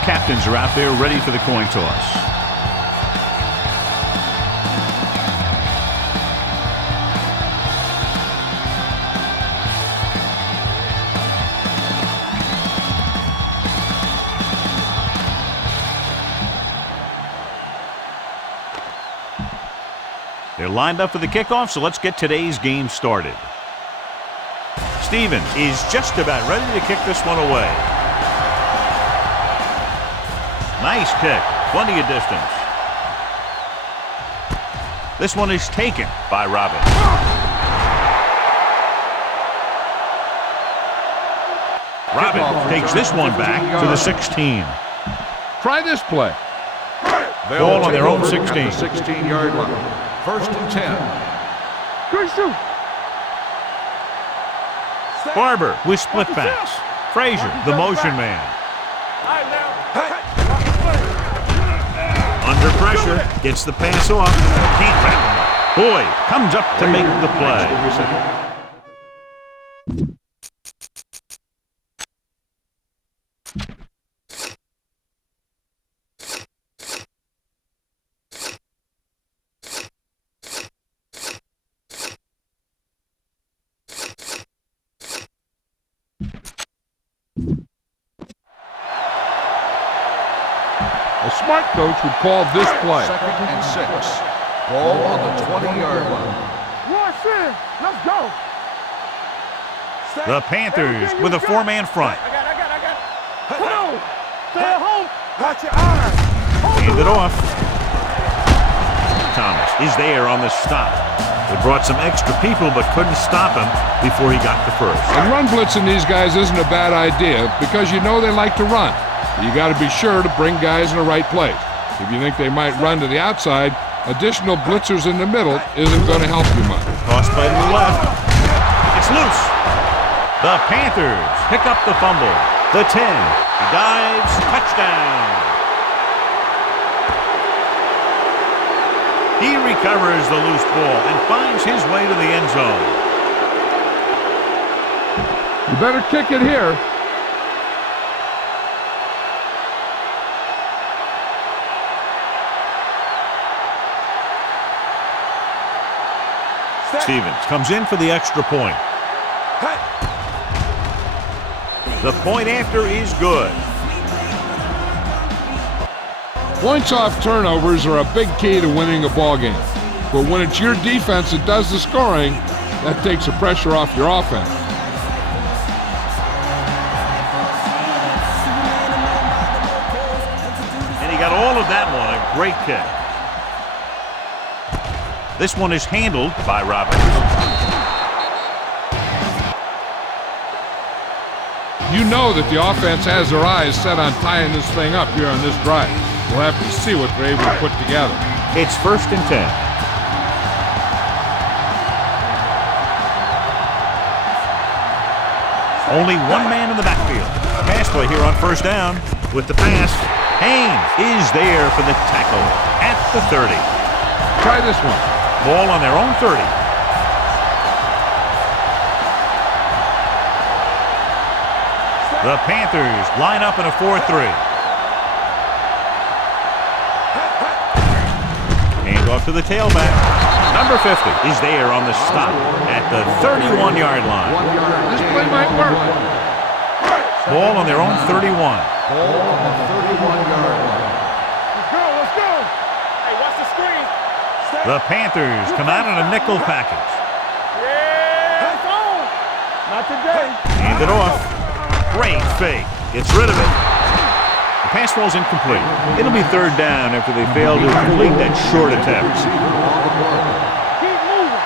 captains are out there ready for the coin toss. They're lined up for the kickoff, so let's get today's game started. Stevens is just about ready to kick this one away. Nice kick, plenty of distance. This one is taken by Robbins. Robbins takes this one back to the 16. Try this play. Ball on their own 16. 16-yard line. First and 10. Barber with split pass. Frazier, the motion man. Under pressure, gets the pass off. Can't wrap him up. Boyd comes up to make the play. A smart coach would call this play. Second and 6. Ball on the 20-yard line. Let's go. The Panthers with a four-man front. I got. Come on. Stay at home. Watch your eyes. Hand it off. Thomas is there on the stop. They brought some extra people but couldn't stop him before he got the first. And run blitzing these guys isn't a bad idea because you know they like to run. You got to be sure to bring guys in the right place. If you think they might run to the outside, additional blitzers in the middle isn't going to help you much. Tossed by the left. It's loose. The Panthers pick up the fumble. The 10. He dives. Touchdown. He recovers the loose ball and finds his way to the end zone. You better kick it here. Stevens comes in for the extra point. The point after is good. Points off turnovers are a big key to winning a ball game. But when it's your defense that does the scoring, that takes the pressure off your offense. And he got all of that one. A great kick. This one is handled by Robbins. You know that the offense has their eyes set on tying this thing up here on this drive. We'll have to see what they're able to put together. It's first and 10. Only one man in the backfield. Pass play here on first down. With the pass, Haynes is there for the tackle at the 30. Try this one. Ball on their own 30. The Panthers line up in a 4-3. Hand off to the tailback. Number 50 is there on the stop at the 31-yard line. This play might work. Ball on their own 31. Ball on the 31-yard line. Let's go. Hey, watch the screen. The Panthers come out in a nickel package. Yeah, it's on. Not today. Hand it off. Great fake. Gets rid of it. The pass falls incomplete. It'll be third down after they fail to complete that short attempt. Keep moving.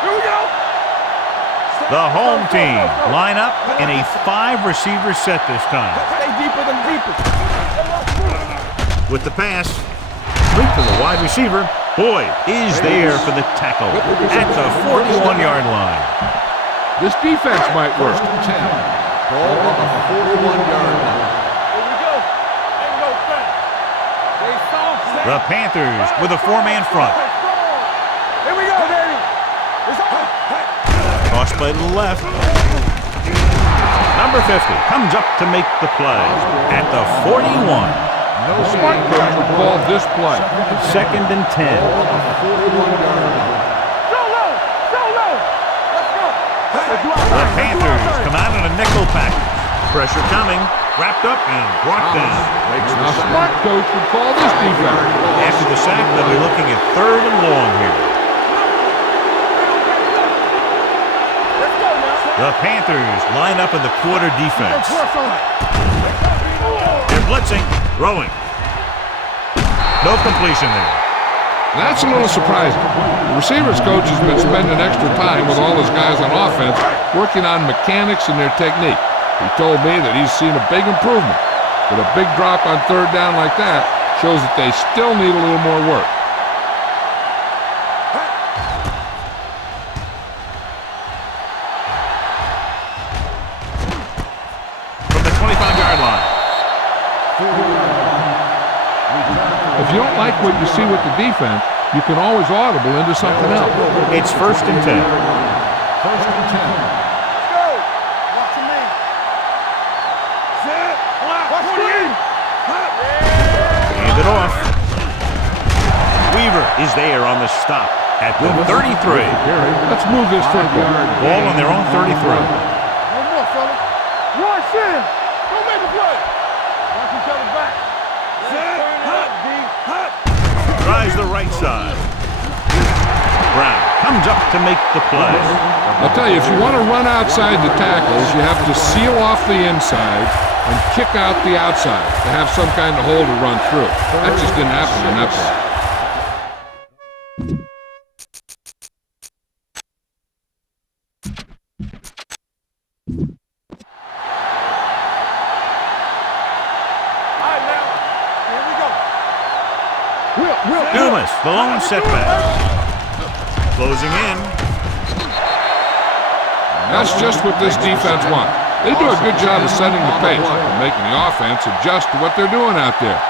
Here we go. The home team line up in a 5-receiver set this time. Stay deeper than deeper. With the pass, straight to the wide receiver. Boyd is there for the tackle at the 41-yard line. This defense might work. First and 10. Ball on the 41-yard line. Here we go. There we go, Frank. They soft. The Panthers with a 4-man front. Here we go, baby. It's on. Toss play to the left. Number 50 comes up to make the play at the 41. The smart coach would call this play. 2nd and 10. The Panthers come out in a nickel package. Pressure coming, wrapped up and brought down. Now, smart coach would call this defense. After the sack, they'll be looking at 3rd and long here. The Panthers line up in the quarter defense. They're blitzing, throwing. No completion there. That's a little surprising. The receivers coach has been spending extra time with all his guys on offense working on mechanics and their technique. He told me that he's seen a big improvement. But a big drop on 3rd down like that shows that they still need a little more work. From the 25-yard line. If you don't like what you see with the defense, you can always audible into something else. It's 1st and 10. Hand it off. Weaver is there on the stop at the 33. Let's move this football. Ball on their own 33. One more, fella. Rush in. Don't make a play. Watch each other back. Tries the right side. Brown comes up to make the play. I'll tell you, if you want to run outside the tackles, you have to seal off the inside and kick out the outside to have some kind of hole to run through. That just didn't happen in that play. Pumas, the lone setback. Closing in. That's just what this defense wants. They do a good job of setting the pace and making the offense adjust to what they're doing out there.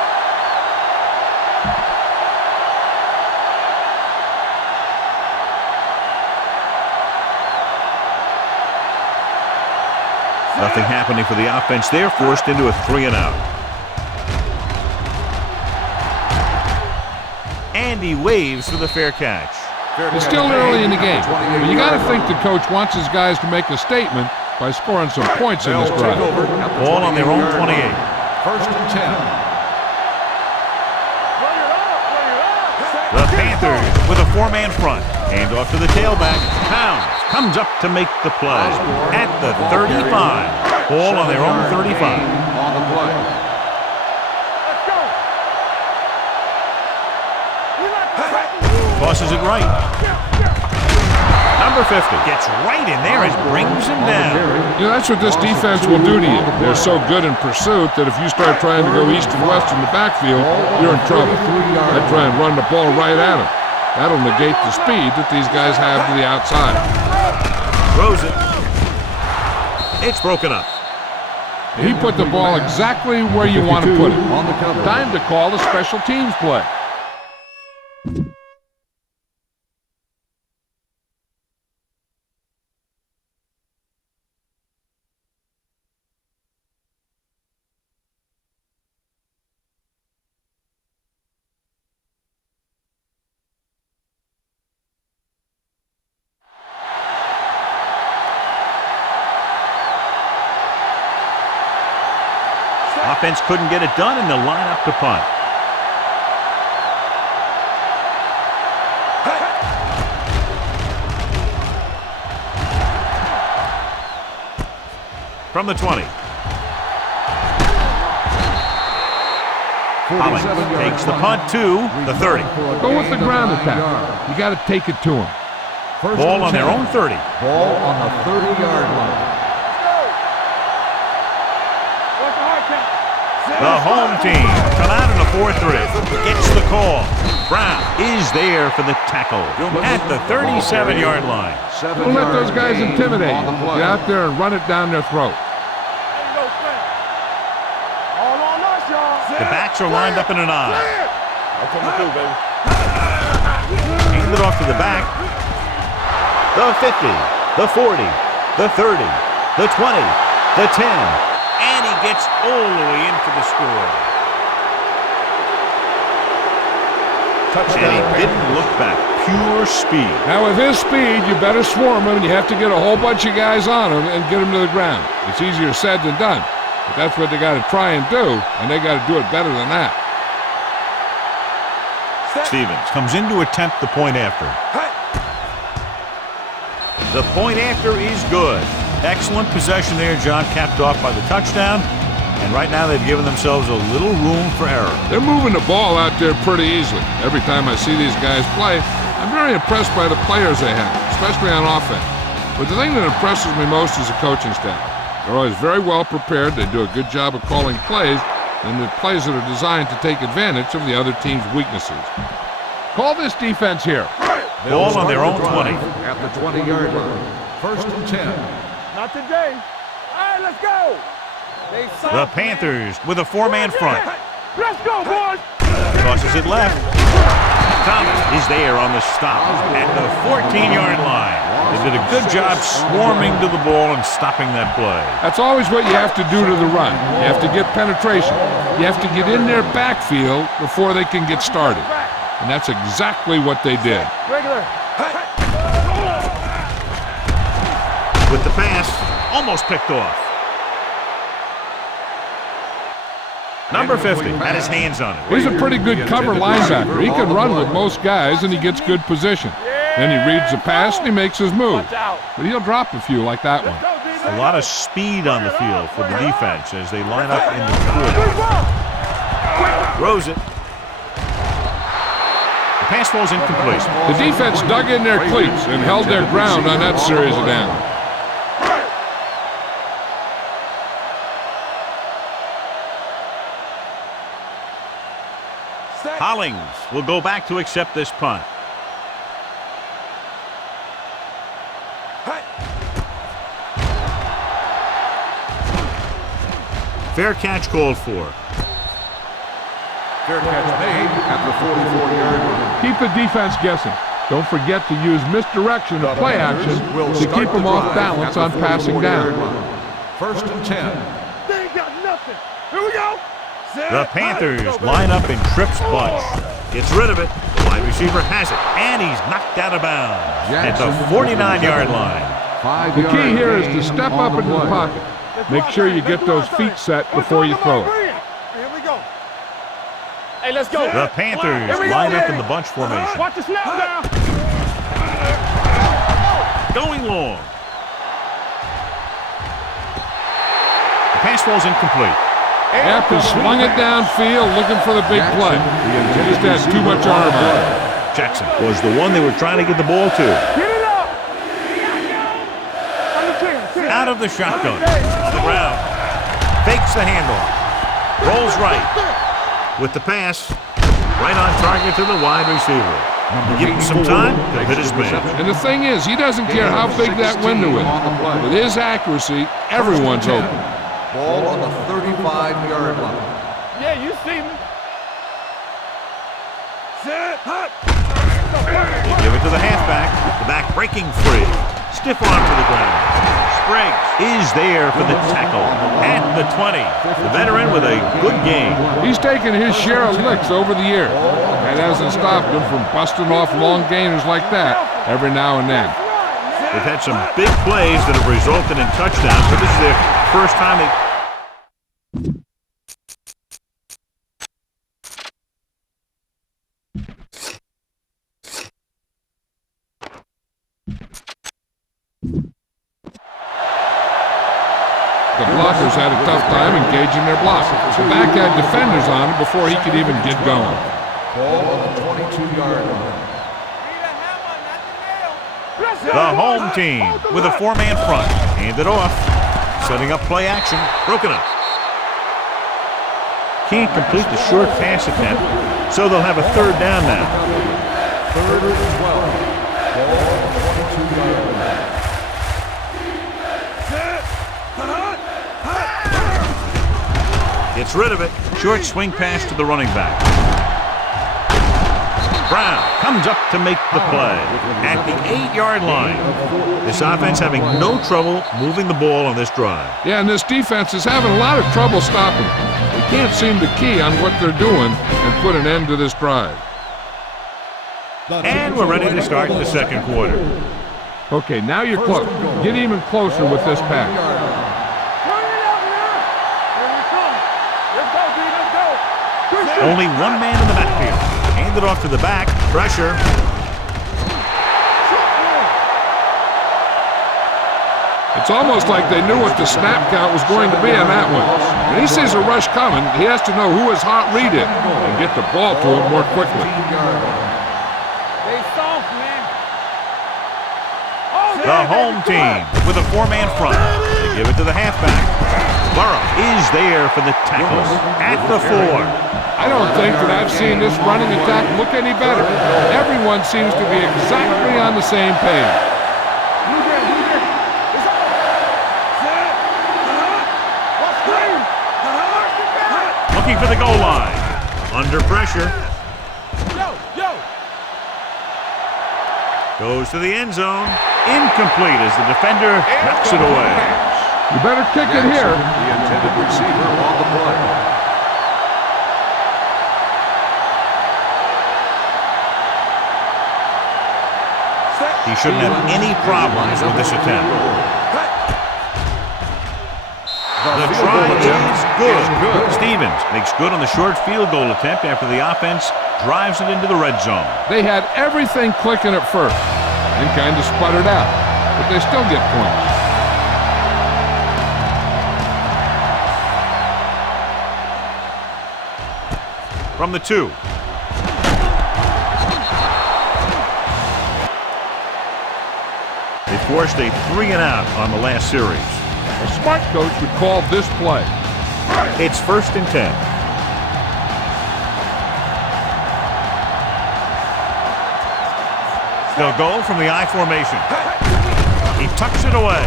Nothing happening for the offense. They're forced into a 3-and-out. And he waves for the fair catch. It's still early in the game, but you got to think the coach wants his guys to make a statement by scoring some points in this drive. Ball on their own 28. 1st and 10. The Panthers with a 4-man front. Hand off to the tailback. Pounds comes up to make the play at the 35. Ball on their own 35. On the play. Tosses it right. Number 50 gets right in there and brings him down. You know, that's what this defense will do to you. They're so good in pursuit that if you start trying to go east and west in the backfield, you're in trouble. I try and run the ball right at them. That'll negate the speed that these guys have to the outside. Throws it. It's broken up. He put the ball exactly where you want to put it. Time to call the special teams play. Offense couldn't get it done, and they'll line up to punt. From the 20. Holland takes the punt to the 30. Go with the ground attack. You got to take it to them. Ball on their own 30. Ball on the 30-yard line. The home team come out in a 4-3. Gets the call. Brown is there for the tackle at the 37-yard line. Don't let those guys intimidate you. Get out there and run it down their throat. The backs are lined up in an I. Hand it off to the back. The 50, the 40, the 30, the 20, The 10. And he gets all the way in for the score. And he didn't look back. Pure speed. Now with his speed, you better swarm him, and you have to get a whole bunch of guys on him and get him to the ground. It's easier said than done. But that's what they got to try and do, and they got to do it better than that. Stevens comes in to attempt the point after. The point after is good. Excellent possession there, John, capped off by the touchdown. And right now they've given themselves a little room for error. They're moving the ball out there pretty easily. Every time I see these guys play, I'm very impressed by the players they have, especially on offense. But the thing that impresses me most is the coaching staff. They're always very well prepared. They do a good job of calling plays, and the plays that are designed to take advantage of the other team's weaknesses. Call this defense here. Ball on their own 20. At the 20-yard line. First and 10. Not today. All right, let's go. The Panthers with a four-man front. Let's go, boys. Tosses it left. Thomas is there on the stop at the 14-yard line. They did a good job swarming to the ball and stopping that play. That's always what you have to do to the run. You have to get penetration. You have to get in their backfield before they can get started. And that's exactly what they did. Regular. With the pass, almost picked off. Number 50 had his hands on it. He's a pretty good cover linebacker. He can run with most guys, and he gets good position. Then he reads the pass, and he makes his move. But he'll drop a few like that one. A lot of speed on the field for the defense as they line up in the quarter. Throws it. The pass falls incomplete. The defense dug in their cleats and held their ground on that series of downs. Hollings will go back to accept this punt. Fair catch called for. Fair catch made at the 44-yard line. Keep the defense guessing. Don't forget to use misdirection of play action to keep them off balance on passing down. First and 10. They ain't got nothing. Here we go. The Panthers line up in trips bunch. Gets rid of it. The wide receiver has it. And he's knocked out of bounds at the 49-yard line. The key here is to step up into the pocket. Make sure you get those feet set before you throw it. Here we go. Hey, let's go. The Panthers line up in the bunch formation. Watch the snap down. Going long. The pass falls incomplete. After swung it downfield looking for the big play. He just has too much arm on it. Jackson was the one they were trying to get the ball to. Get it up. Out of the shotgun. On the ground. Fakes the handoff. Rolls right. With the pass. Right on target to the wide receiver. Give him some time, he'll hit his man. And the thing is, he doesn't care how big that window is. With his accuracy, everyone's open. Ball on the 35-yard line. Yeah, you see me. Set, hot. They give it to the halfback. The back breaking free. Stiff arm to the ground. Spriggs is there for the tackle at the 20. The veteran with a good game. He's taken his share of licks over the years. That hasn't stopped him from busting off long gainers like that every now and then. They've had some big plays that have resulted in touchdowns, but this is their first time they... The blockers had a tough time engaging their block. The back had defenders on him before he could even get going. Ball on the 22-yard line. The home team with a four-man front. Hand it off. Setting up play action. Broken up. Can't complete the short pass attempt, so they'll have a third down now. Third and 12. Ball on the 22-yard line. Gets rid of it. Short swing pass to the running back. Brown comes up to make the play at the 8-yard line. This offense having no trouble moving the ball on this drive. Yeah, and this defense is having a lot of trouble stopping it. They can't seem to key on what they're doing and put an end to this drive. And we're ready to start the second quarter. Okay, now you're close. Get even closer with this pass. Only one man in the backfield. Handed off to the back. Pressure. It's almost like they knew what the snap count was going to be on that one. When he sees a rush coming, he has to know who his hot read is and get the ball to him more quickly. The home team with a 4-man front. They give it to the halfback. Burrow is there for the tackle at the 4. I don't think that I've seen this running attack look any better. Everyone seems to be exactly on the same page. Looking for the goal line. Under pressure. Goes to the end zone. Incomplete as the defender knocks it away. You better kick it here. The intended receiver on the play. He shouldn't have any problems with this attempt. The try is good. Stevens makes good on the short field goal attempt after the offense drives it into the red zone. They had everything clicking at first and kind of sputtered out, but they still get points. From the 2. They forced a 3-and-out on the last series. A smart coach would call this play. It's 1st and 10. They'll go from the I formation. He tucks it away.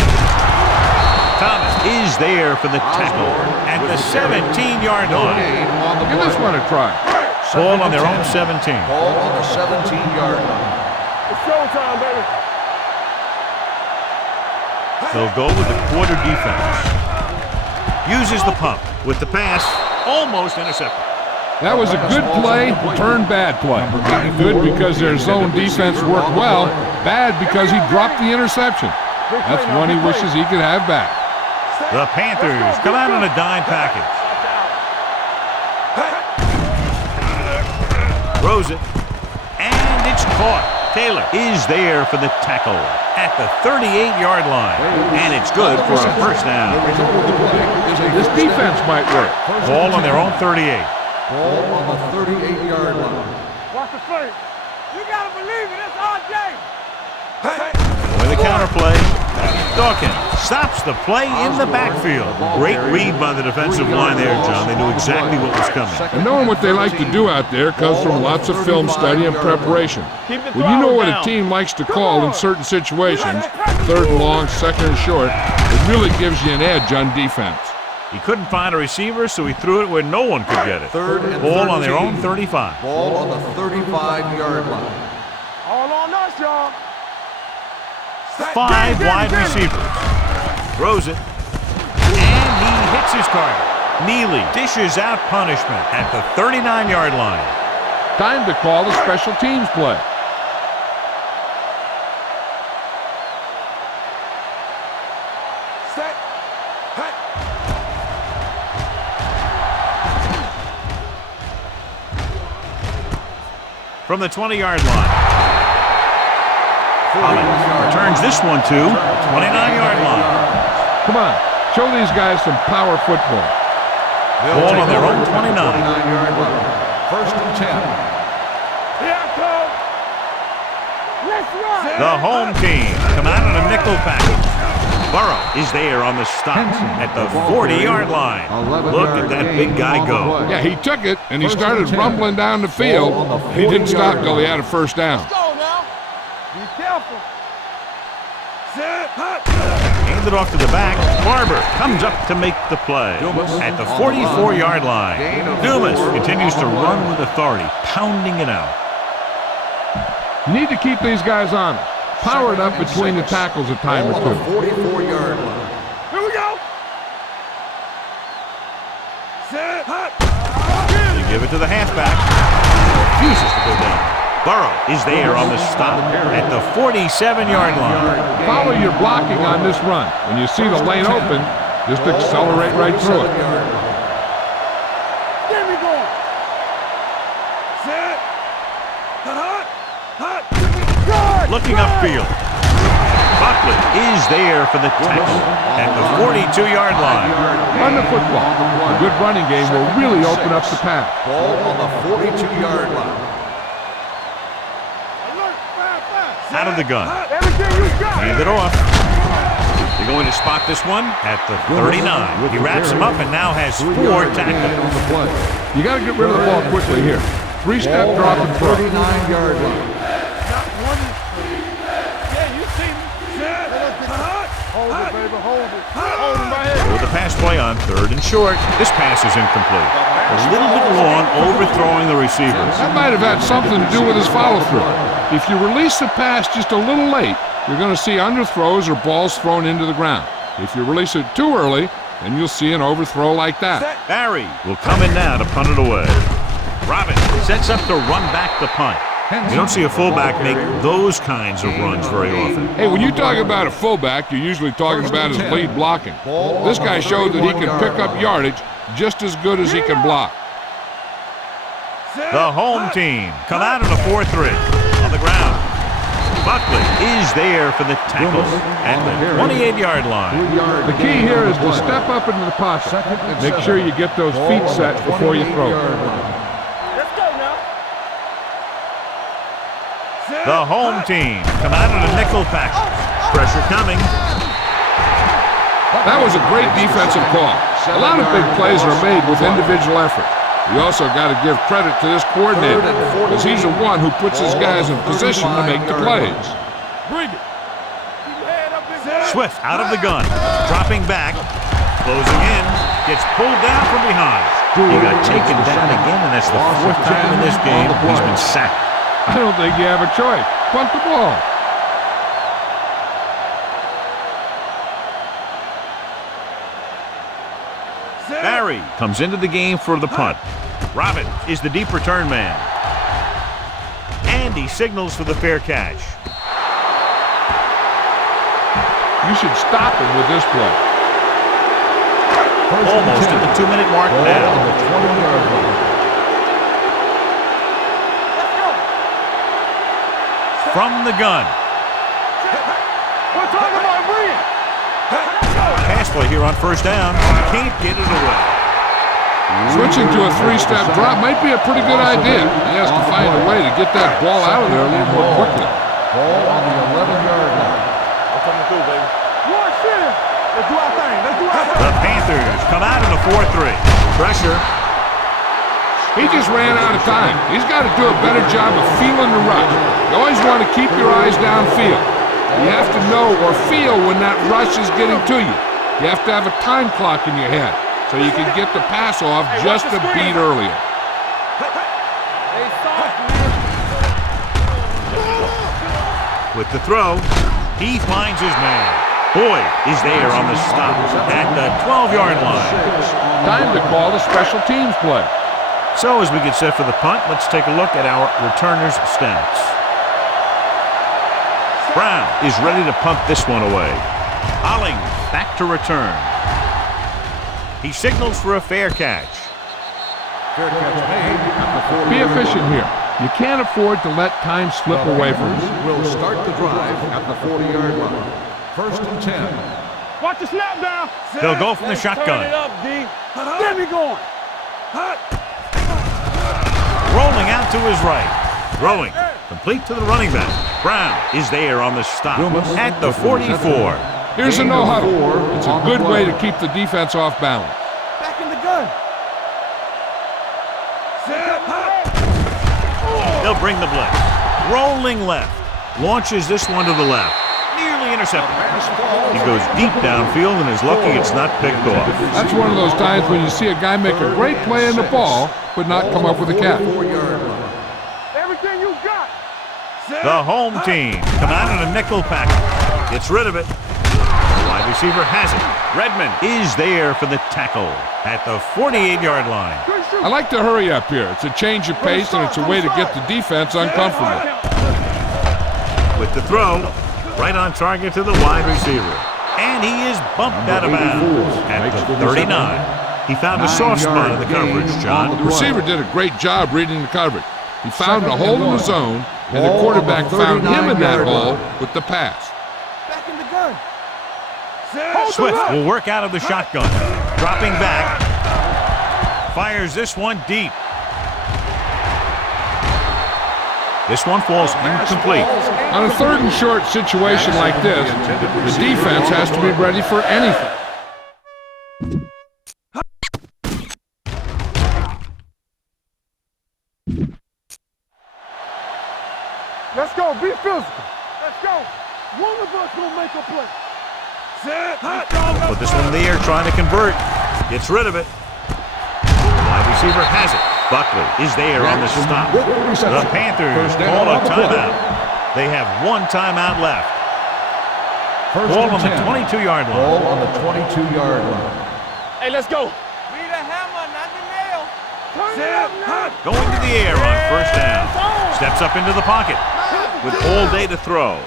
Thomas is there for the tackle at the 17-yard line. Give this one a try. Ball on their own 17. Ball on the 17-yard line. It's showtime, baby. They'll go with the quarter defense. Uses the pump with the pass. Almost intercepted. That was a good play, turned bad play. Good because their zone defense worked well, bad because he dropped the interception. That's one he wishes he could have back. The Panthers come out on a dime package. Throws it, and it's caught. Taylor is there for the tackle at the 38-yard line, and it's good for a first down. This defense might work. Ball on their own 38. Ball on the 38-yard line. Watch the play. You gotta believe it. It's RJ. With the counterplay, Dawkins stops the play in the backfield. Great read by the defensive line there, John. They knew exactly what was coming. And knowing what they like to do out there comes from lots of film study and preparation. When you know what a team likes to call in certain situations, 3rd and long, 2nd and short, it really gives you an edge on defense. He couldn't find a receiver, so he threw it where no one could get it. 3rd and Ball on their 13. own 35. Ball on the 35-yard line. All on us, y'all. 5 wide receivers. Throws it. And he hits his target. Neely dishes out punishment at the 39-yard line. Time to call the special teams play. Set. Hut. From the 20-yard line. Returns this one to 29-yard line. Come on, show these guys some power football. Ball on their own 29. 29-yard line. 1st and 10. Here I come. Let's run. The home team come out on a nickel package. Burrow is there on the stop at the 40-yard line. Look at that big guy go. Yeah, he took it, and he started rumbling down the field. He didn't stop till he had a first down. Go now. Be careful. Set. Hut. Handed off to the back. Barber comes up to make the play at the 44-yard line. Dumas continues to run with authority, pounding it out. You need to keep these guys honest. Power it up between the tackles a time or two. 44-yard line. Here we go. Set. Hot. They give it to the halfback. Refuses to go down. Burrow is there on the stop at the 47-yard line. Follow your blocking on this run. When you see the lane open, just accelerate right through it. Get me going. Set. Hot. Hot. Good. Looking upfield. Buckley is there for the tackle at the 42-yard line. Run the football. A good running game will really open up the pass. Ball on the 42-yard line. Alert. Fire. Out of the gun. Everything you got. Hand it off. They're going to spot this one at the 39. He wraps him up and now has 4 tackles. You got to get rid of the ball quickly here. 3-step drop and throw. 39-yard line. Yeah, you see me. Set. Hold it, baby. Hold it. Hold him right here. With the pass play on 3rd and short, this pass is incomplete. A little bit long, overthrowing the receiver. That might have had something to do with his follow-through. If you release the pass just a little late, you're going to see underthrows or balls thrown into the ground. If you release it too early, then you'll see an overthrow like that. Barry will come in now to punt it away. Robin sets up to run back the punt. You don't see a fullback make those kinds of runs very often. Hey, when you talk about a fullback, you're usually talking about his lead blocking. This guy showed that he can pick up yardage just as good as he can block. The home team come out in a 4-3 on the ground. Buckley is there for the tackle at the 28-yard line. The key here is to step up into the pocket. Make sure you get those feet set before you throw. Let's go now. The home team come out in a nickel package. Pressure coming. That was a great defensive call. A lot of big plays are made with individual effort. You also got to give credit to this coordinator, because he's the one who puts his guys in position to make the plays. Bring it. Keep your head up in there. Swift out of the gun. Dropping back. Closing in. Gets pulled down from behind. He got taken down again, and that's the 4th time in this game he's been sacked. I don't think you have a choice. Punt the ball. Barry comes into the game for the punt. Robin is the deep return man. And he signals for the fair catch. You should stop him with this play. Almost at the 2-minute mark now. From the gun. We're talking about bring it. Pass play here on 1st down. Can't get it away. Switching to a 3-step drop might be a pretty good idea. He has to find a way to get that ball out of there a little more quickly. Ball on the 11-yard line. I'm coming through, baby. Rush in. Let's do our thing. Let's do our thing. The Panthers come out in a 4-3. Pressure. He just ran out of time. He's got to do a better job of feeling the rush. You always want to keep your eyes downfield. You have to know or feel when that rush is getting to you. You have to have a time clock in your head so you can get the pass off just a beat earlier. With the throw, he finds his man. Boyd is there on the stop at the 12-yard line. Time to call the special teams play. So as we get set for the punt, let's take a look at our returners' stats. Brown is ready to punt this one away. Holling back to return. He signals for a fair catch. Fair catch made. Be efficient here. You can't afford to let time slip away from you. Will start the drive at the 40-yard line. 1st and 10. Watch the snap down. They'll go from the shotgun. Turn it up, D. Get me going. Rolling out to his right. Throwing. Complete to the running back. Brown is there on the stop at the 44. Here's a no-huddle. It's a good way to keep the defense off balance. Back in the gun. They'll bring the blitz. Rolling left. Launches this one to the left. Nearly intercepted. He goes deep downfield and is lucky it's not picked off. That's one of those times when you see a guy make a great play in the ball, but not come up with a catch. Everything you got. The home team come out in a nickel package. Gets rid of it. The wide receiver has it. Redmond is there for the tackle at the 48-yard line. I like to hurry up here. It's a change of pace, and it's a way to get the defense uncomfortable. With the throw, right on target to the wide receiver. And he is bumped out of bounds at the 39. He found a soft spot in the coverage, John. The receiver did a great job reading the coverage. He found a hole in the zone, and the quarterback found him in that hole with the pass. Back in the gun. Swift will work out of the shotgun. Dropping back. Fires this one deep. This one falls incomplete. On a third and short situation like this, the defense has to be ready for anything. Let's go. Be physical. Let's go. One of us will make a play. Put this one in the air, trying to convert. Gets rid of it. The wide receiver has it. Buckley is there on the stop. The Panthers call a timeout. They have one timeout left. Ball on the 22-yard line. Ball on the 22-yard line. Hey, let's go. Need a hammer, not the nail. Going to the air on first down. Steps up into the pocket with all day to throw.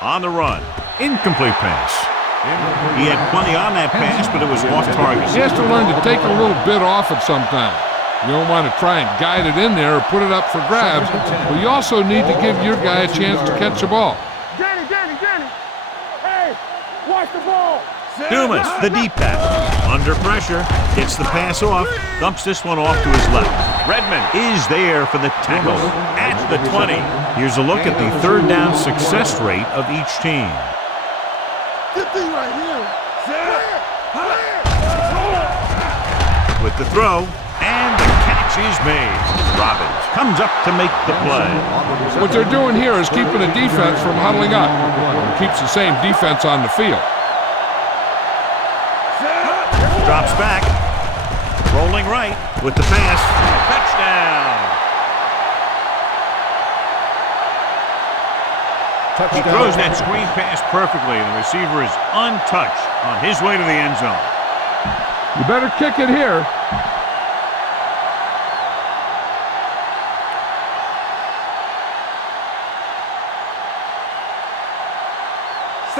On the run. Incomplete pass. He had plenty on that pass, but it was off target. He has to learn to take a little bit off it sometime. You don't want to try and guide it in there or put it up for grabs, but you also need to give your guy a chance to catch the ball. Danny. Hey, watch the ball. Pumas, the deep pass. Under pressure, gets the pass off, dumps this one off to his left. Redmond is there for the tackle at the 20. Here's a look at the third down success rate of each team. Good thing right here. With the throw, and the catch is made. Robbins comes up to make the play. What they're doing here is keeping the defense from huddling up. It keeps the same defense on the field. Drops back, rolling right with the pass. Touchdown. He throws that screen pass perfectly, and the receiver is untouched on his way to the end zone. You better kick it here.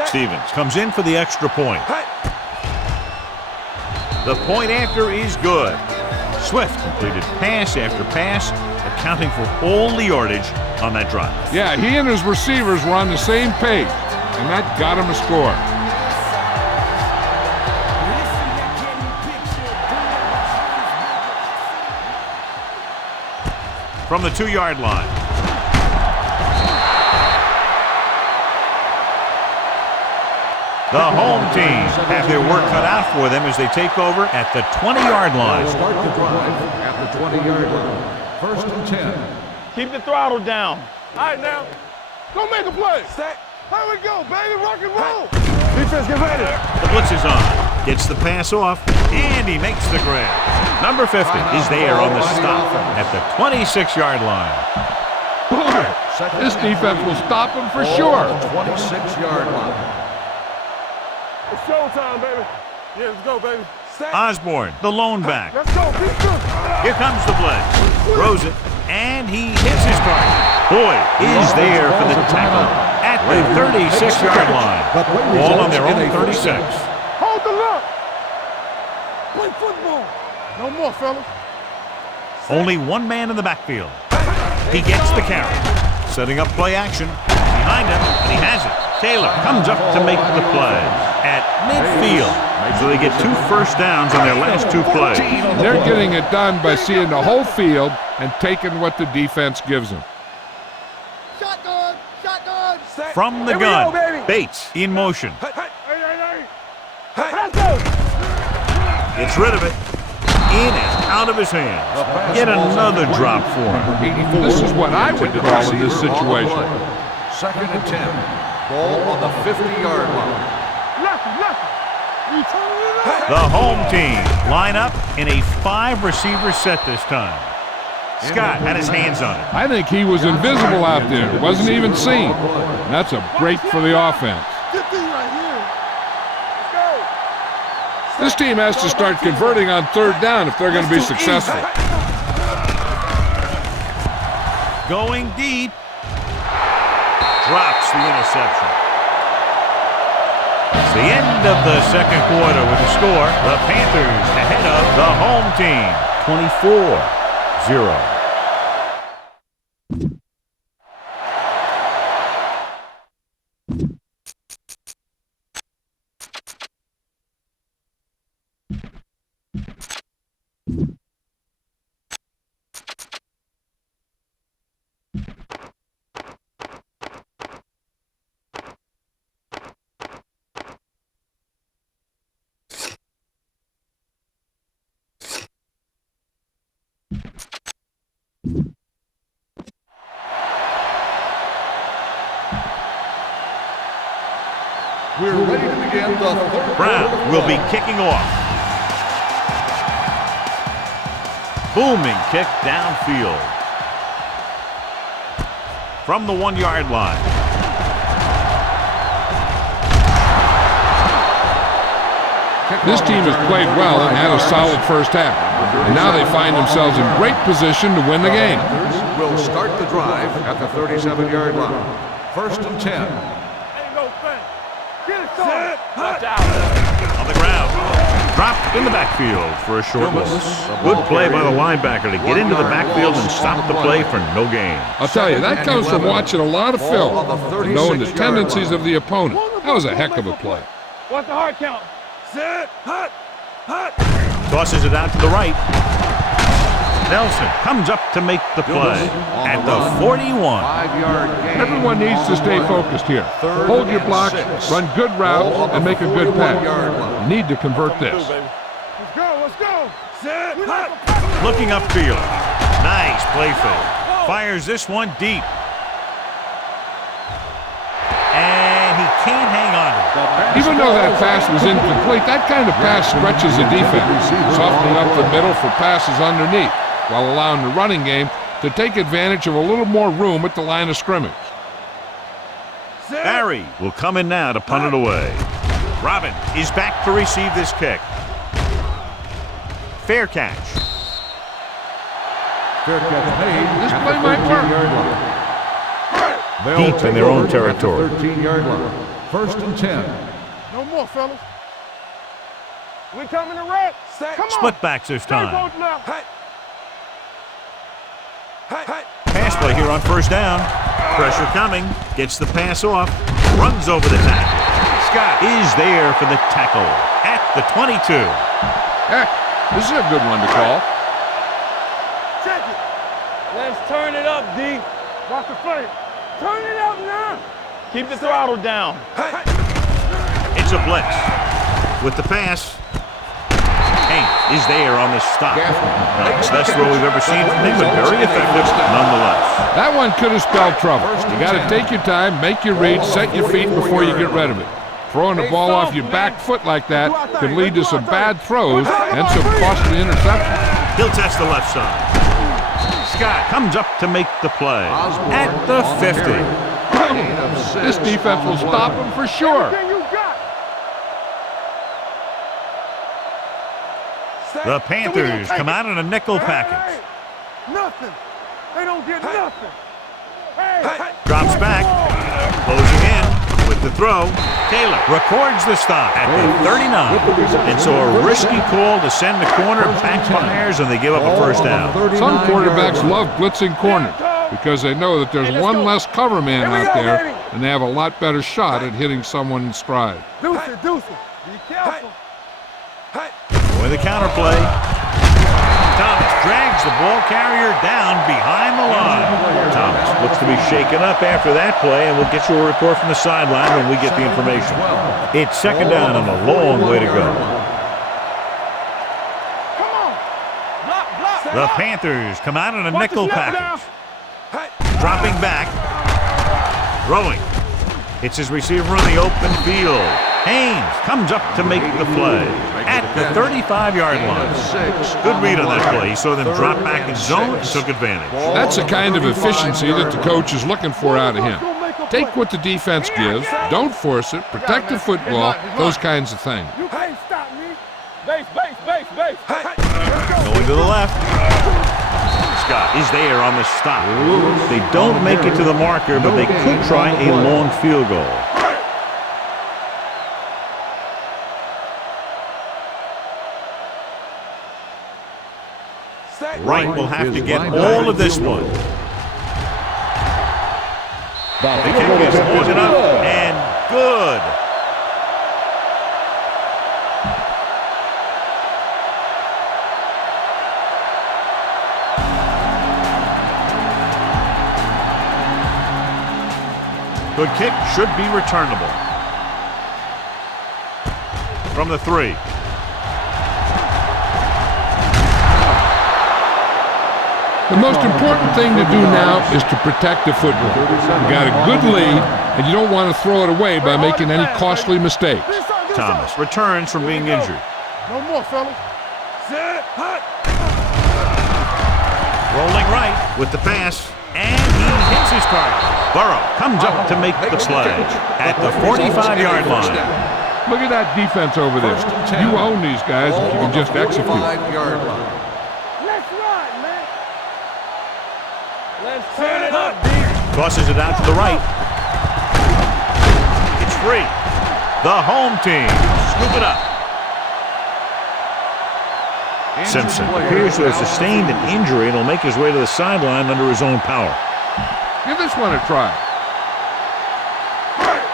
Stevens comes in for the extra point. The point after is good. Swift completed pass after pass, accounting for all the yardage on that drive. Yeah, he and his receivers were on the same page, and that got him a score. From the 2-yard line. The home team have their work cut out for them as they take over at the 20-yard line. Start the drive at the 20-yard line. First and 10. Keep the throttle down. All right, now. Go make a play. Here we go, baby. Rock and roll. Defense, get ready. The blitz is on. Gets the pass off, and he makes the grab. Number 50 is there on the stop at the 26-yard line. This defense will stop him for sure. 26-yard line. It's showtime, baby. Yeah, let's go, baby. Osborne, the lone back. Let's go. Be good. Here comes the blitz. Throws it, and he hits his target. Boyd is there for the tackle at the 36-yard line. Ball on their own 36. Hold the look. Play football. No more, fellas. Only one man in the backfield. He gets the carry. Setting up play action. Behind him, and he has it. Taylor comes up to make the play at midfield. So they get 2 first downs on their last 2 plays. They're getting it done by seeing the whole field and taking what the defense gives them. Shotgun. From the gun, Bates in motion. Hey. Let's go. Gets rid of it. In and out of his hands. Yet another drop for him. This is what I would call in this situation. Second and 10. Ball on the 50-yard line. The home team line up in a 5-receiver set this time. Scott had his hands on it. I think he was invisible out there. Wasn't even seen. That's a break for the offense. Get these right here. Let's go. This team has to start converting on third down if they're going to be successful. Going deep. Drops the interception. It's the end of the second quarter with the score. The Panthers ahead of the home team. 24-0. We're ready to begin the third. Brown will be kicking off. Booming kick downfield. From the 1-yard line. This team has played well and had a solid first half. And now they find themselves in great position to win the game. Will start the drive at the 37-yard line. First and 10. Watch out. On the ground. Dropped in the backfield for a short loss. Good play by the linebacker to get into the backfield and stop the play for no gain. I'll tell you, that comes from watching a lot of film and knowing the tendencies of the opponent. That was a heck of a play. What's the hard count? Set. Hut. Tosses it out to the right. Nelson comes up to make the play at the 41. 5-yard gain. Everyone needs to stay focused here. Hold your blocks, run good routes, and make a good pass. You need to convert this. Let's go. Set. Hut. Looking upfield. Nice play fake. Fires this one deep. And he can't hang on to it. Even though that pass was incomplete, that kind of pass stretches the defense, softening up the middle for passes underneath, while allowing the running game to take advantage of a little more room at the line of scrimmage. Barry will come in now to punt it away. Robin is back to receive this kick. Fair catch. Fair catch made. This play might work. Deep in their own territory. 13-yard line. First and 10. No more, fellas. We coming to red. Come on. Split backs this time. Hey. Pass play here on first down. Pressure coming. Gets the pass off. Runs over the tackle. Scott is there for the tackle at the 22. This is a good one to call. Check it. Let's turn it up, D. Watch the play. Turn it up now. Keep the throttle down. It's a blitz. With the pass. Haynes is there on the stop. Not the best throw we've ever seen from him, but very effective nonetheless. That one could have spelled trouble. You got to take your time, make your read, set your feet before you get rid of it. Throwing the ball off your back foot like that could lead to some bad throws and some costly interceptions. He'll test the left side. Scott comes up to make the play at the 50. This defense will stop him for sure. Everything you got. The Panthers come out in a nickel package. Hey. Nothing. They don't get nothing. Hey. Drops back. Closing in with the throw. Taylor records the stop at the 39. And so a risky call to send the corner backfires, and they give up a first down. Some quarterbacks love blitzing corners because they know that there's one less cover man out there, and they have a lot better shot at hitting someone in stride. Deuce it. Be careful. With the counter play. Thomas drags the ball carrier down behind the line. Thomas looks to be shaken up after that play, and we'll get you a report from the sideline when we get the information. It's second down and a long way to go. Come on. Block. The Panthers come out in a nickel package. Dropping back. Throwing. It's his receiver on the open field. Haynes comes up to make the play at at the 35-yard line. Good read on that play. He saw them drop back in zone and took advantage. That's the kind of efficiency that the coach is looking for out of him. Take what the defense gives, don't force it, protect the football, those kinds of things. You can't stop me. Base. Going to the left. Scott is there on the stop. They don't make it to the marker, but they could try a long field goal. Wright will have to get all of this one. The kick is long enough and good. Good kick, should be returnable. From the 3. The most important thing to do now is to protect the football. You got a good lead, and you don't want to throw it away by making any costly mistakes. Thomas returns from being injured. No more, fellas. Rolling right with the pass, and he hits his target. Burrow comes up to make the play at the 45-yard line. Look at that defense over there. You own these guys if you can just execute. Let's ride, man. Let's turn it up, D. Tosses it out to the right. It's free. The home team scoop it up. Simpson appears to have sustained an injury and will make his way to the sideline under his own power. Give this one a try.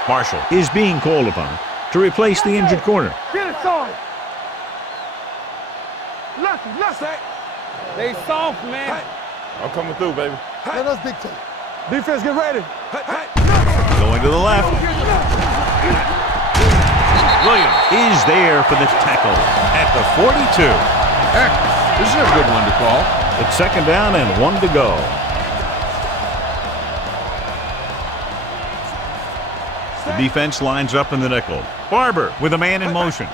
Marshall is being called upon to replace the injured corner. Get it started. Left. They soft, man. I'm coming through, baby. Let us dictate. Defense, get ready. Going to the left. Williams is there for the tackle at the 42. Heck, this is a good one to call. It's second down and 1 to go. The defense lines up in the nickel. Barber with a man in motion.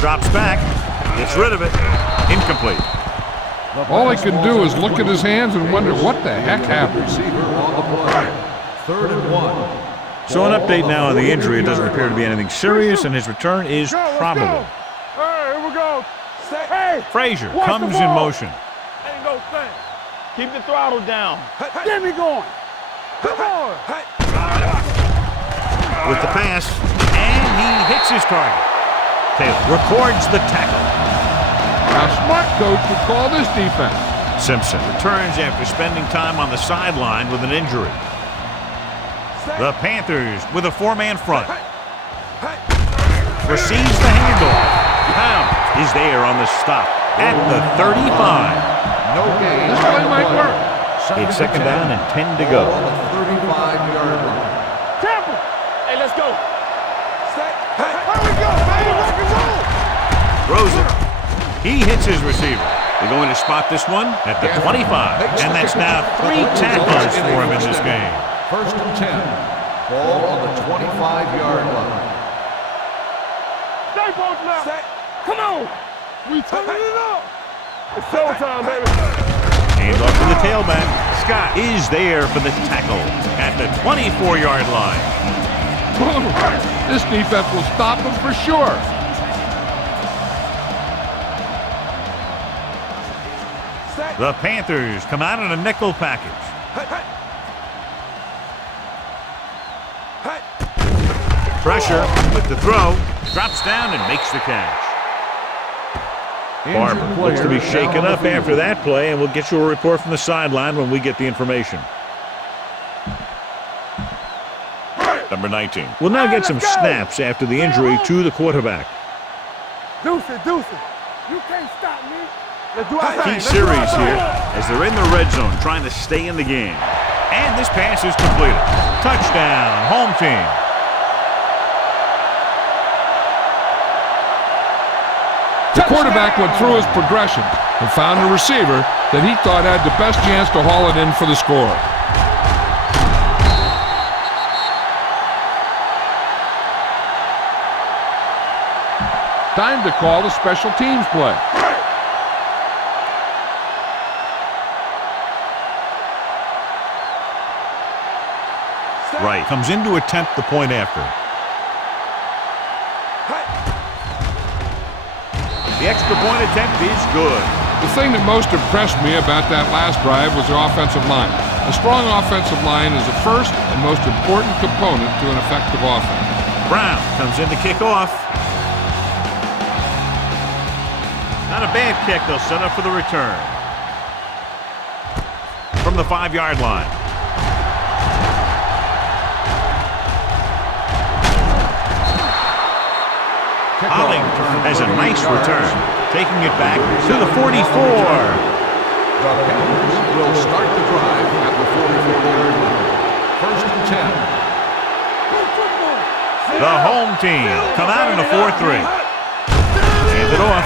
Drops back. Gets rid of it. Incomplete. All he can do is look at his hands and wonder what the heck happened. Third and 1. So an update now on the injury. It doesn't appear to be anything serious, and his return is probable. Hey, here we go. Hey, Frazier watch the comes in ball. motion. Ain't no thing. Keep the throttle down. Get me going. Come on. With the pass, and he hits his target. Taylor records the tackle. A smart coach would call this defense. Simpson returns after spending time on the sideline with an injury. The Panthers with a 4-man front. Receives the handoff. Pound is there on the stop at the 35. No gain. This play might work. It's second down and 10 to go. On the 35-yard line. Temple. Hey, let's go. Here we go, baby. Rock and roll. Throws it. He hits his receiver. They're going to spot this one at the 25. And that's now 3 tackles for him in this game. First and 10. Ball on the 25-yard line. Stay both now. Come on. We turning it up. It's showtime, baby. Hands off to the tailback. Scott is there for the tackle at the 24-yard line. Boom. This defense will stop him for sure. The Panthers come out in a nickel package. Pressure with the throw. Drops down and makes the catch. Barber looks to be shaken up after that play, and we'll get you a report from the sideline when we get the information. Number 19 will now get some snaps after the injury to the quarterback. Deuce it. You can't stop me. Let's do our thing. Key series here as they're in the red zone trying to stay in the game. And this pass is completed. Touchdown, home team. The quarterback went through his progression and found a receiver that he thought had the best chance to haul it in for the score. Time to call the special teams play. Right. Comes in to attempt the point after. The extra point attempt is good. The thing that most impressed me about that last drive was the offensive line. A strong offensive line is the first and most important component to an effective offense. Brown comes in to kick off. Not a bad kick. They'll set up for the return. From the 5-yard line. Arlington has a nice return, taking it back to the 44. The Panthers will start the drive at the 44-yard line. First and 10. The home team come out in a 4-3. Hand it off.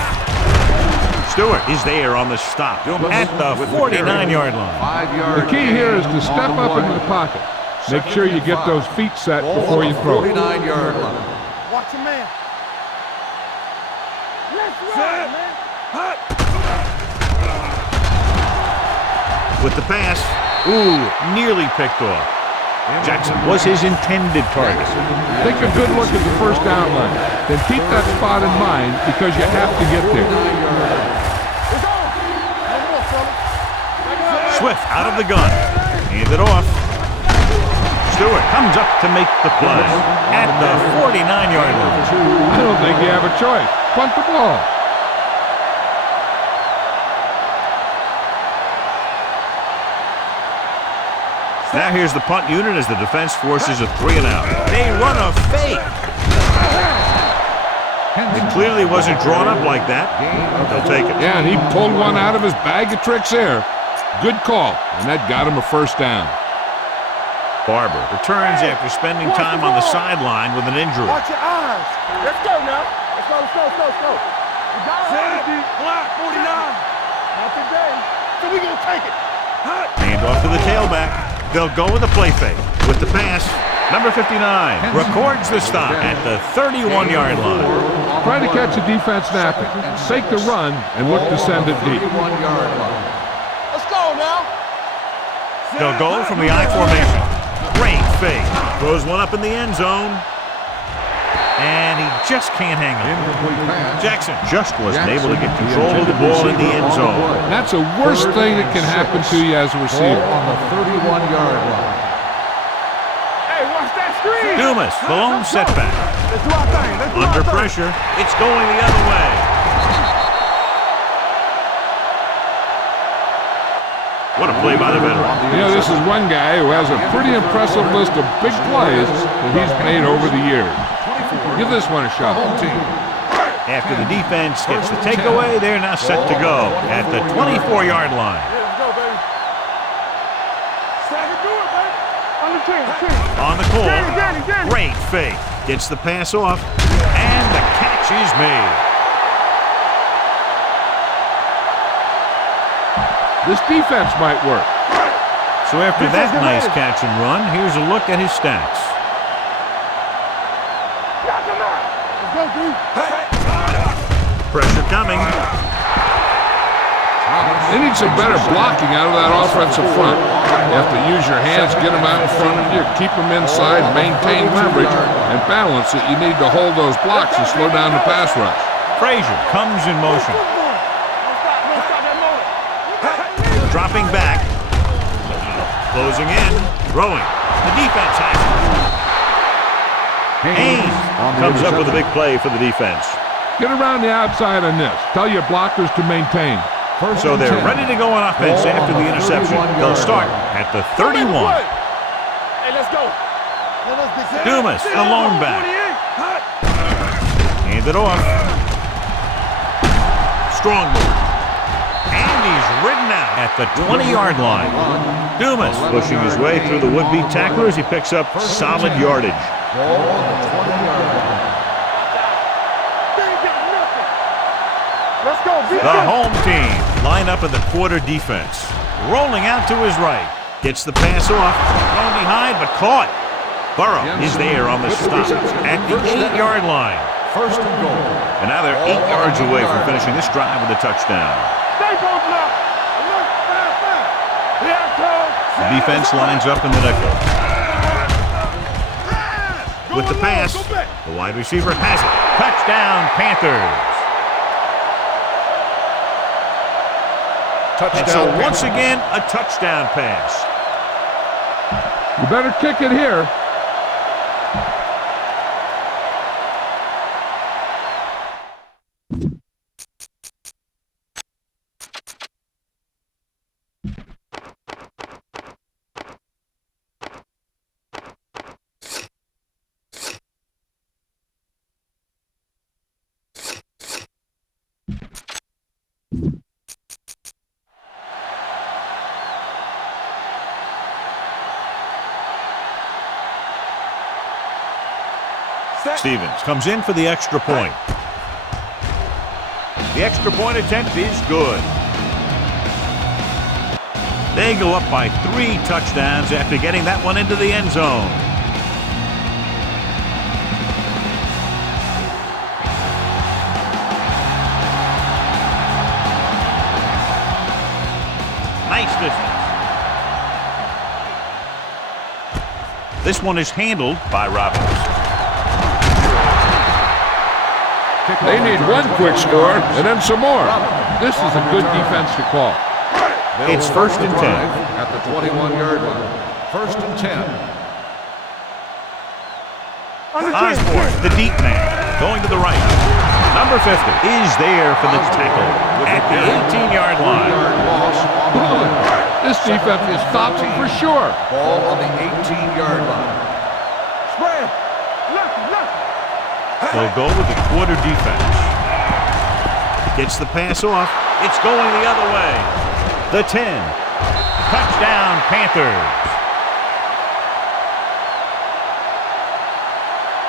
Stewart is there on the stop at the 49-yard line. 5-yard. The key here is to step up into the pocket. Make sure you get those feet set before you throw. 49-yard line. Watch your man. Let's run, man. With the pass, nearly picked off. Jackson was his intended target. Take a good look at the first down line. Then keep that spot in mind because you have to get there. Swift out of the gun. Hand it off. Stewart comes up to make the play at the 49-yard line. I don't think you have a choice. Punt the ball. Now here's the punt unit as the defense forces a 3-and-out. They run a fake. It clearly wasn't drawn up like that. They'll take it. Yeah, and he pulled one out of his bag of tricks there. Good call, and that got him a first down. Barber returns after spending time on the sideline with an injury. Watch your eyes. Let's go now. Let's go. You got it. Block 49. Not today. So we gonna take it. Hand off to the tailback. They'll go with a play fake. With the pass, number 59 records the stop at the 31-yard line. Try to catch the defense napping. Fake the run and look to send it deep. 31-yard line. Let's go now. They'll go from the I formation. Great fake. Throws one up in the end zone. And he just can't hang on. Jackson just wasn't able to get control of the ball in the end zone. That's the worst thing that can happen to you as a receiver. On the 31-yard line. Hey, watch that screen. Pumas, the lone setback. Let's do our thing. Under pressure, it's going the other way. What a play by the veteran. You know, this is one guy who has a pretty impressive list of big plays that he's made over the years. Give this one a shot. After the defense gets the takeaway, they're now set to go at the 24-yard line. Let's go, baby. Stack it, do it, baby. On the team. On the call, Danny. great fake. Gets the pass off, and the catch is made. This defense might work. So after that nice catch and run, here's a look at his stats. Pressure coming. They need some better blocking out of that offensive front. You have to use your hands, get them out in front of you, keep them inside, maintain leverage, and balance it. You need to hold those blocks and slow down the pass rush. Frazier comes in motion. Dropping back. Closing in. Throwing. The defense has it. Haynes comes up with a big play for the defense. Get around the outside on this. Tell your blockers to maintain. So they're ready to go on offense after the interception. They'll start at the 31. Hey, let's go. Pumas, the lone back. Hand it off. Strong move. And he's ridden out at the 20-yard line. Pumas pushing his way through the would-be tacklers. He picks up solid yardage. Let's go. The home team line up in the quarter defense. Rolling out to his right. Gets the pass off. Thrown behind, but caught. Burrow is there on the stop at the 8-yard line. First and goal. And now they're 8 yards away from finishing this drive with a touchdown. Stay close now. Look, fast. Here comes. The defense lines up in the nickel. With the pass, the wide receiver has it. Touchdown, Panthers. And so once again, a touchdown pass. You better kick it here. Stevens comes in for the extra point. The extra point attempt is good. They go up by 3 touchdowns after getting that one into the end zone. Nice distance. This one is handled by Robbins. They need one quick score and then some more. This is a good defense to call. It's first and 10. At the 21-yard line. First and 10. Osborne, the deep man, going to the right. Number 50 is there for the tackle at the 18-yard line. Loss on the play. This defense will stop them for sure. Ball on the 18-yard line. Spread. Look. They'll go with the quarter defense. Gets the pass off. It's going the other way. The 10. Touchdown, Panthers.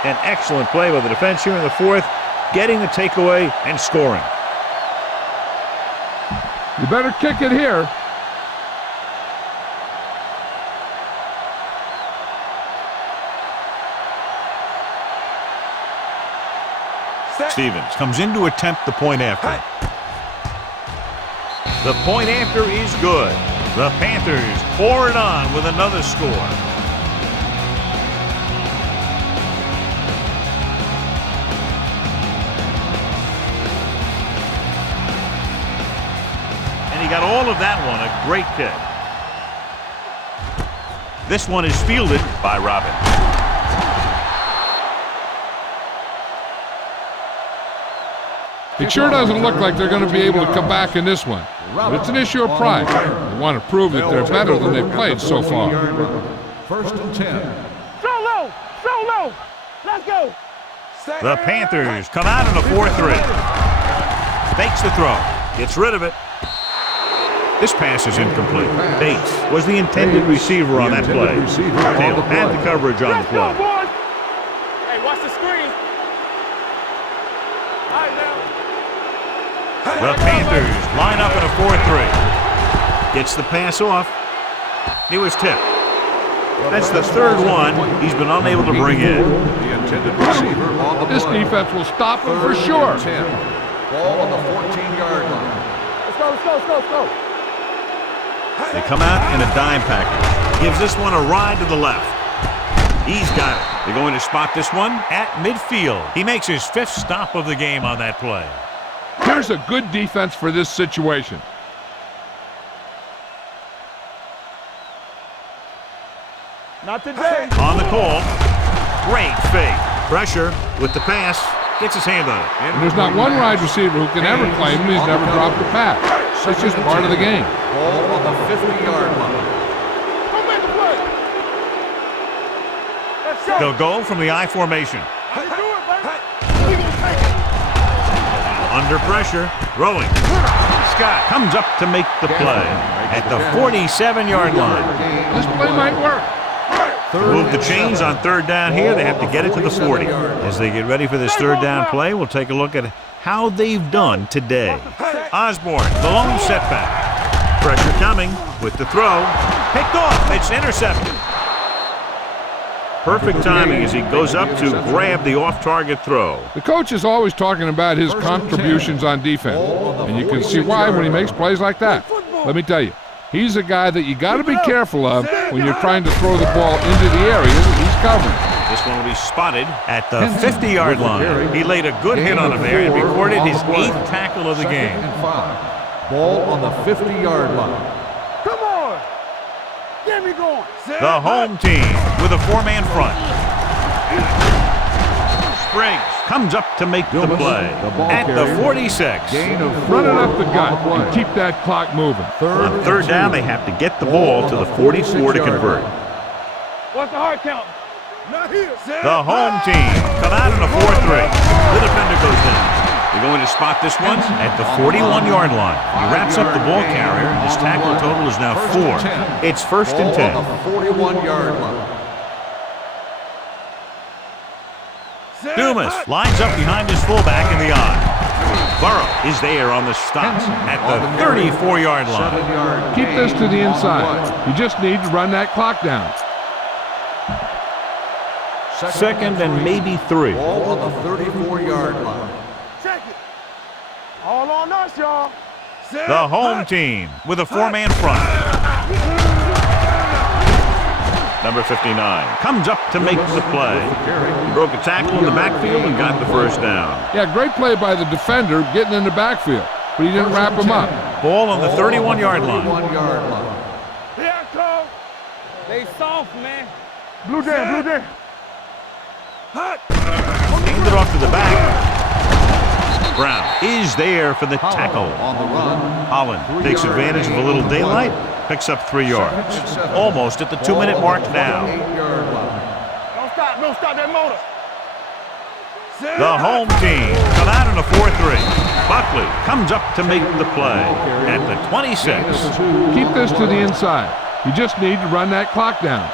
An excellent play by the defense here in the 4th, getting the takeaway and scoring. You better kick it here. Stevens comes in to attempt the point after. The point after is good. The Panthers pour it on with another score. And he got all of that one, a great kick. This one is fielded by Robbins. It sure doesn't look like they're going to be able to come back in this one. But it's an issue of pride. They want to prove that they're better than they've played so far. First and 10. Throw low. Let's go. The Panthers come out in a 4-3. Fakes the throw. Gets rid of it. This pass is incomplete. Bates was the intended receiver on that play. Taylor had the coverage on the Let's go, play. boys. Hey, watch the screen. All right, now. The Panthers line up in a 4-3. Gets the pass off. He was tipped. That's the 3rd one he's been unable to bring in. The intended receiver on the play. This defense will stop them for sure. 10. Ball on the 14-yard line. Let's go. They come out in a dime package. Gives this one a ride to the left. He's got it. They're going to spot this one at midfield. He makes his 5th stop of the game on that play. Here's a good defense for this situation. Not today. On the call. Great fake. Pressure with the pass. Gets his hand on it. And there's not one wide receiver who can ever claim he's never dropped a pass. It's just part of the game. Ball on the 50-yard line. Go make the play. Let's go. They'll go from the I formation. Let's do it, baby. We gonna take it. Under pressure. Throwing. Scott comes up to make the play at the 47-yard line. This play might work. To move the chains on 3rd down here, they have to get it to the 40. As they get ready for this 3rd down play, we'll take a look at how they've done today. Osborne, the lone setback. Pressure coming with the throw. Picked off. It's intercepted. Perfect timing as he goes up to grab the off-target throw. The coach is always talking about his contributions on defense, and you can see why when he makes plays like that. Let me tell you, he's a guy that you got to be careful of when you're trying to throw the ball into the area that he's covering. This one will be spotted at the 50-yard line. He laid a good hit on him there and recorded his 8th tackle of the game. Ball on the 50-yard line. Come on. Get me going. The home team with a 4-man front. Spriggs comes up to make the play at the 46. Run it up the gut and keep that clock moving. On third down, they have to get the ball to the 44 to convert. What's the hard count? Not here. The home team come out in a 4-3. The defender goes down. They're going to spot this one at the 41-yard line. He wraps up the ball carrier. His tackle total is now 4. It's 1st and 10. On the 41-yard line. Dumas lines up behind his fullback in the eye. Burrow is there on the stop at the 34-yard line. Keep this to the inside. You just need to run that clock down. 2nd and maybe 3. Ball on the 34-yard line. Check it. All on us, y'all. The home team with a 4-man front. Number 59 comes up to make the play. He broke a tackle in the backfield and got the first down. Yeah, great play by the defender getting in the backfield, but he didn't wrap him up. Ball on the 31-yard line. Here I come. They soft, man. Blue down. Handed off to the back. Brown is there for the tackle. On the run. Holland takes advantage of a little daylight, picks up 3 yards. Almost at the 2-minute mark now. Don't stop that motor. The home team come out in a 4-3. Buckley comes up to make the play at the 26. Keep this to the inside. You just need to run that clock down.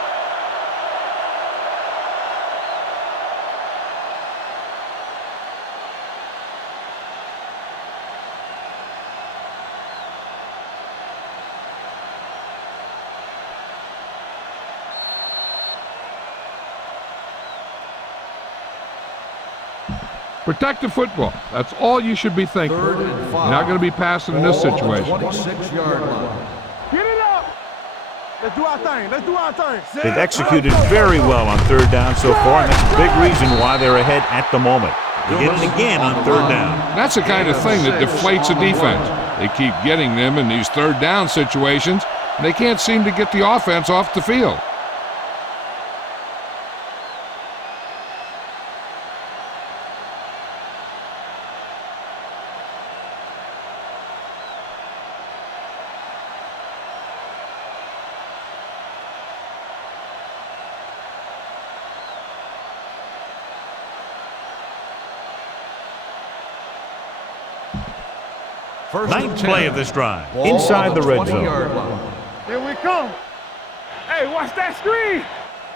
Protect the football. That's all you should be thinking. You're not going to be passing in this situation. 26-yard line. Get it up. Let's do our thing. They've executed very well on third down so far, and that's a big reason why they're ahead at the moment. They get it again on third down. That's the kind of thing that deflates a defense. They keep getting them in these third down situations, and they can't seem to get the offense off the field. Ninth play of this drive. Inside the red zone. Here we come. Hey, watch that screen.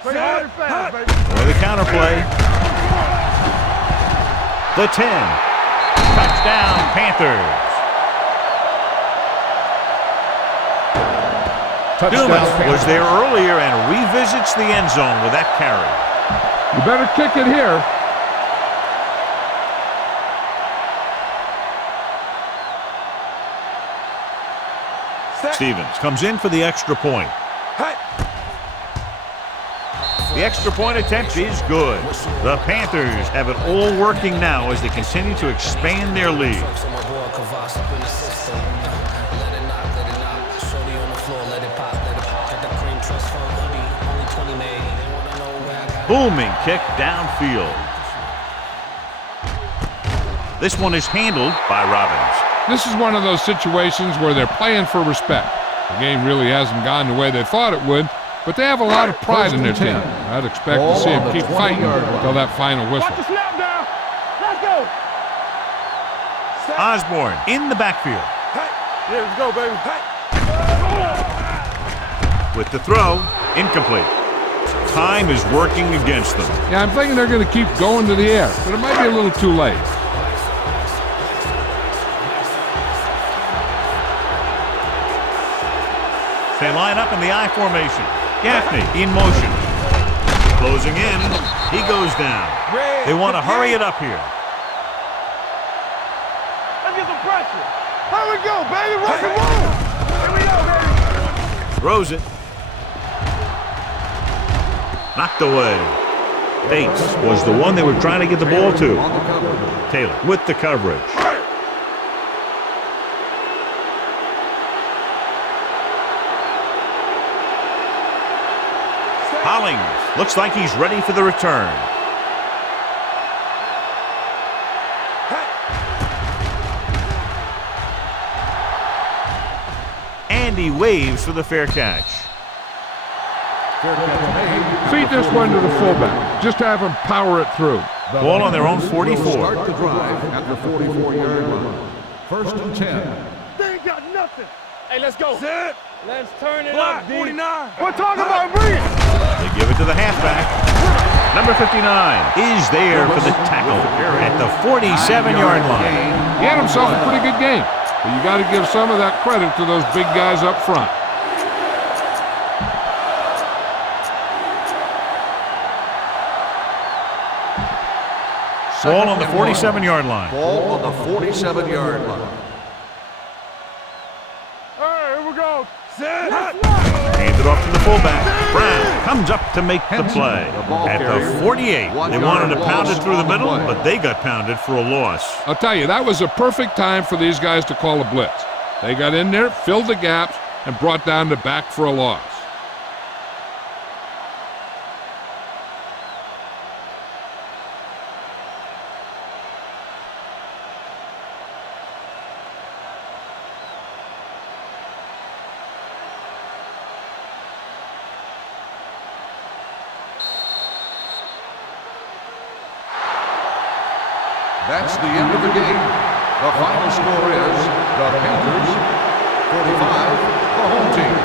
Play hard and fast, baby. For the counterplay. The 10. Touchdown, Panthers. Pumas was there earlier and revisits the end zone with that carry. You better kick it here. Stevens comes in for the extra point. The extra point attempt is good. The Panthers have it all working now as they continue to expand their lead. Booming kick downfield. This one is handled by Robbins. This is one of those situations where they're playing for respect. The game really hasn't gone the way they thought it would, but they have a lot of pride in their team. I'd expect to see them keep fighting until that final whistle. Watch the snap down. Let's go. Osborne in the backfield. Yeah, let's go, baby. With the throw, incomplete. Time is working against them. Yeah, I'm thinking they're going to keep going to the air, but it might be a little too late. They line up in the I formation. Gaffney in motion. Closing in. He goes down. They want to hurry it up here. Let's get some pressure. Here we go, baby. Rock and roll. Here we go, baby. Throws it. Knocked away. Bates was the one they were trying to get the ball to. Taylor with the coverage. Hollings looks like he's ready for the return. And he waves for the fair catch. Feed this one to the fullback. Just have him power it through. Ball on their own 44. Start the drive at the 44-yard line. First and 10. They ain't got nothing. Hey, let's go. Sit. Let's turn it Block, up, D. 49. We're talking about Breeze. They give it to the halfback. Number 59 is there for the tackle at the 47-yard line. He had himself a pretty good game. But you got to give some of that credit to those big guys up front. Ball on the 47-yard line. Ball on the 47-yard line. All right, here we go. Sit. Hands it off to the fullback. Brown comes up to make the play. At the 48, they wanted to pound it through the middle, but they got pounded for a loss. I'll tell you, that was a perfect time for these guys to call a blitz. They got in there, filled the gaps, and brought down the back for a loss. That's the end of the game. The final score is the Panthers 45, the home team.